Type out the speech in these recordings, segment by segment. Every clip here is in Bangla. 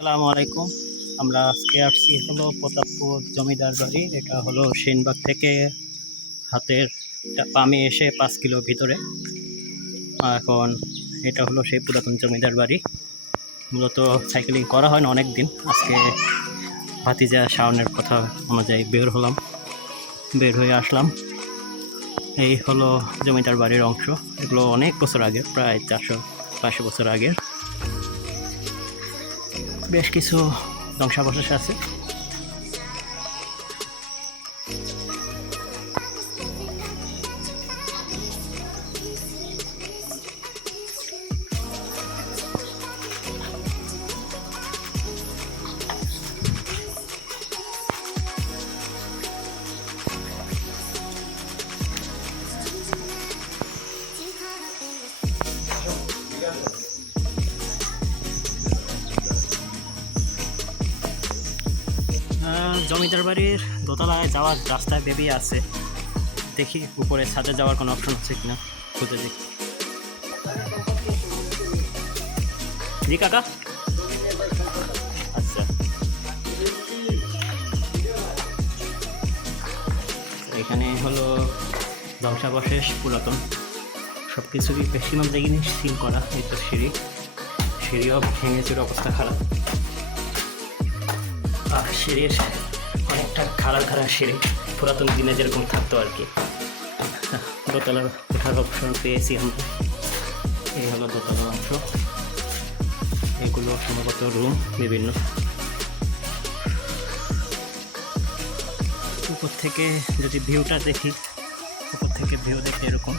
আসসালামু আলাইকুম। আমরা আজকে আসছি হলো প্রতাপপুর জমিদার বাড়ি। এটা হলো সেনবাগ থেকে হাতের পামে এসে 5 কিলো ভিতরে। এখন এটা হলো সেই পুরাতন জমিদার বাড়ি। মূলত সাইকেলিং করা হয় না অনেক দিন। আজকে ভাতিজা শাওনের কথা অনুযায়ী বের হয়ে আসলাম। এই হলো জমিদার বাড়ির অংশ। এগুলো অনেক বছর আগে, প্রায় 400-500 বছর আগের। বেশ কিছু ধ্বংসাবশেষ আছে। জমিদার বাড়ির দোতলায় যাওয়ার রাস্তায় বেরিয়ে আছে। দেখি উপরে ছাদে যাওয়ার কোনো অপশন আছে কিনা, খুঁজে দেখি। জি কাকা, আচ্ছা। এখানে হলো ধ্বংসাবশেষ পুরাতন, সব কিছুরই ম্যাক্সিমাম জিনিস সিল করা। এই তো সিঁড়িও ভেঙে চুরে অবস্থা খারাপ। সিঁড়ির অনেকটা খাড়া সিঁড়ি, পুরাতন দিনে যেরকম থাকতো আর কি। দোতলার ওঠার অপশন পেয়েছি আমরা। এই হলো দোতলার অংশ। এগুলো সম্ভবত রুম বিভিন্ন। উপর থেকে যদি ভিউটা দেখি, উপর থেকে ভিউ দেখতে এরকম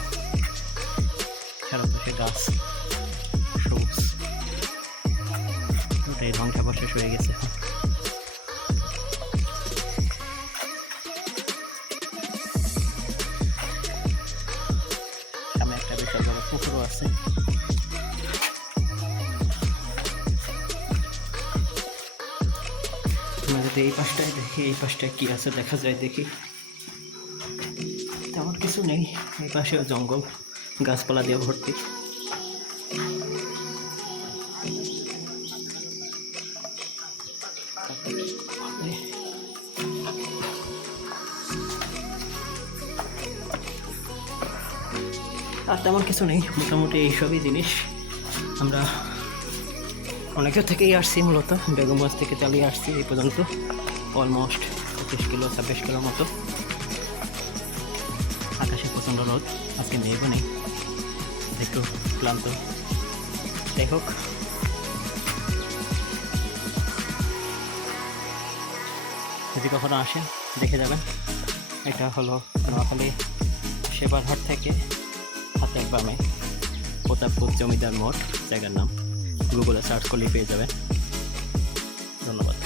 চারপাশে গাছ, সবুজ। ওটাই ধ্বংসাবশেষ হয়ে গেছে। সামনে একটা বিশাল বড় পুকুরও আছে। আমরা যদি এই পাশটায় দেখি, এই পাশটায় কি আছে দেখা যায়, দেখি। তেমন কিছু নেই। এই পাশেও জঙ্গল, গাছপালা দিয়ে ভর্তি। আর তেমন কিছু নেই, মোটামুটি এইসবই জিনিস। আমরা অনেকের থেকেই আসছি, মূলত বেগমগঞ্জ থেকে চালিয়ে আসছি এই পর্যন্ত। অলমোস্ট 25-26 কিলো মতো। আকাশে প্রচণ্ড রোদ, আজকে মেঘও নেই, একটু ক্লান্ত। যাই হোক, যদি কখনো আসেন দেখে যাবেন। এটা হলো নোয়াখালী সেবারহাট থেকে হাতের বামে প্রতাপপুর জমিদার মোড় জায়গার নাম। গুগলে সার্চ করলে পেয়ে যাবেন। ধন্যবাদ।